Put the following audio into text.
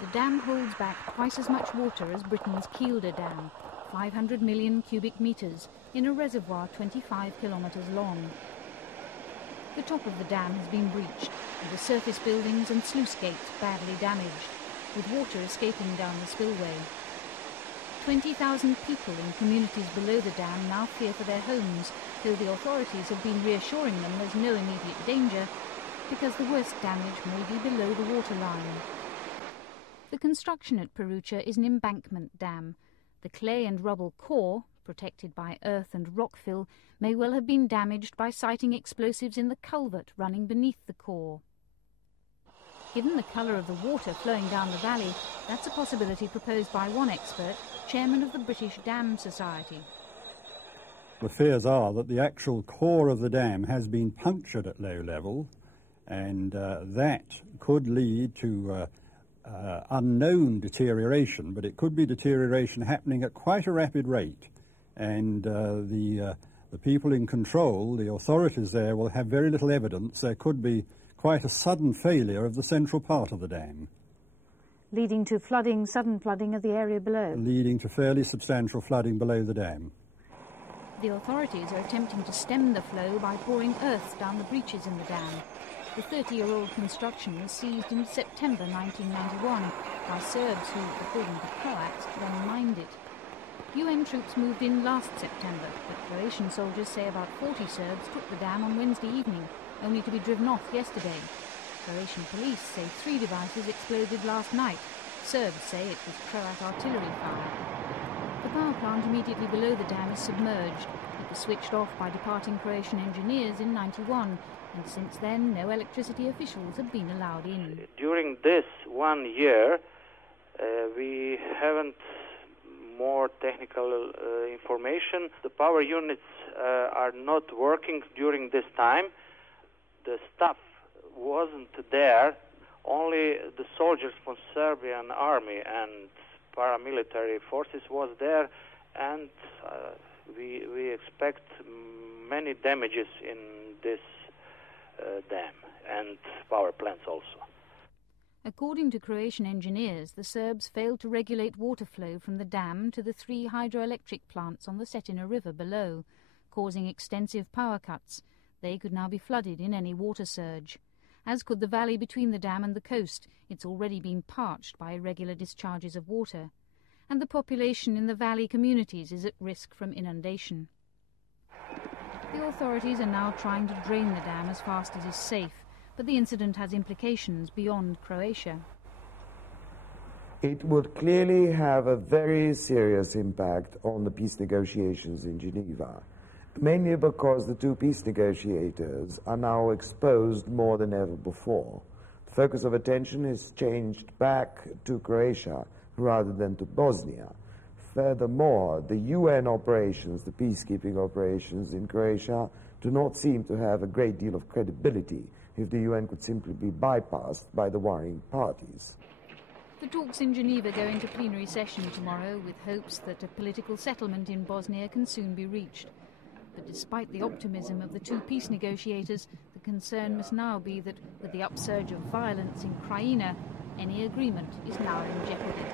The dam holds back twice as much water as Britain's Kielder Dam, 500 million cubic metres, in a reservoir 25 kilometres long. The top of the dam has been breached, and the surface buildings and sluice gates badly damaged, with water escaping down the spillway. 20,000 people in communities below the dam now fear for their homes, though the authorities have been reassuring them there's no immediate danger, because the worst damage may be below the waterline. The construction at Croatia is an embankment dam. The clay and rubble core, protected by earth and rock fill, may well have been damaged by siting explosives in the culvert running beneath the core. Given the colour of the water flowing down the valley, that's a possibility proposed by one expert, chairman of the British Dam Society. The fears are that the actual core of the dam has been punctured at low level, and that could lead to unknown deterioration, but it could be deterioration happening at quite a rapid rate. And the people in control, the authorities there, will have very little evidence. There could be quite a sudden failure of the central part of the dam. Leading to flooding, sudden flooding of the area below? Leading to fairly substantial flooding below the dam. The authorities are attempting to stem the flow by pouring earth down the breaches in the dam. The 30-year-old construction was seized in September 1991 by Serbs who, according to Croats, then mined it. UN troops moved in last September, but Croatian soldiers say about 40 Serbs took the dam on Wednesday evening, only to be driven off yesterday. Croatian police say 3 devices exploded last night. Serbs say it was Croat artillery fire. The power plant immediately below the dam is submerged. It was switched off by departing Croatian engineers in '91, and since then no electricity officials have been allowed in. During this 1 year, we haven't more technical information. The power units are not working during this time. The staff wasn't there. Only the soldiers from Serbian army and paramilitary forces was there, and we expect many damages in this dam and power plants also. According to Croatian engineers, the Serbs failed to regulate water flow from the dam to the 3 hydroelectric plants on the Cetina River below, causing extensive power cuts. They could now be flooded in any water surge. As could the valley between the dam and the coast. It's already been parched by irregular discharges of water. And the population in the valley communities is at risk from inundation. The authorities are now trying to drain the dam as fast as is safe, but the incident has implications beyond Croatia. It would clearly have a very serious impact on the peace negotiations in Geneva, mainly because the 2 peace negotiators are now exposed more than ever before. The focus of attention is changed back to Croatia rather than to Bosnia. Furthermore, the UN operations, the peacekeeping operations in Croatia, do not seem to have a great deal of credibility if the UN could simply be bypassed by the warring parties. The talks in Geneva go into plenary session tomorrow with hopes that a political settlement in Bosnia can soon be reached. But despite the optimism of the 2 peace negotiators, the concern must now be that with the upsurge of violence in Krajina, any agreement is now in jeopardy.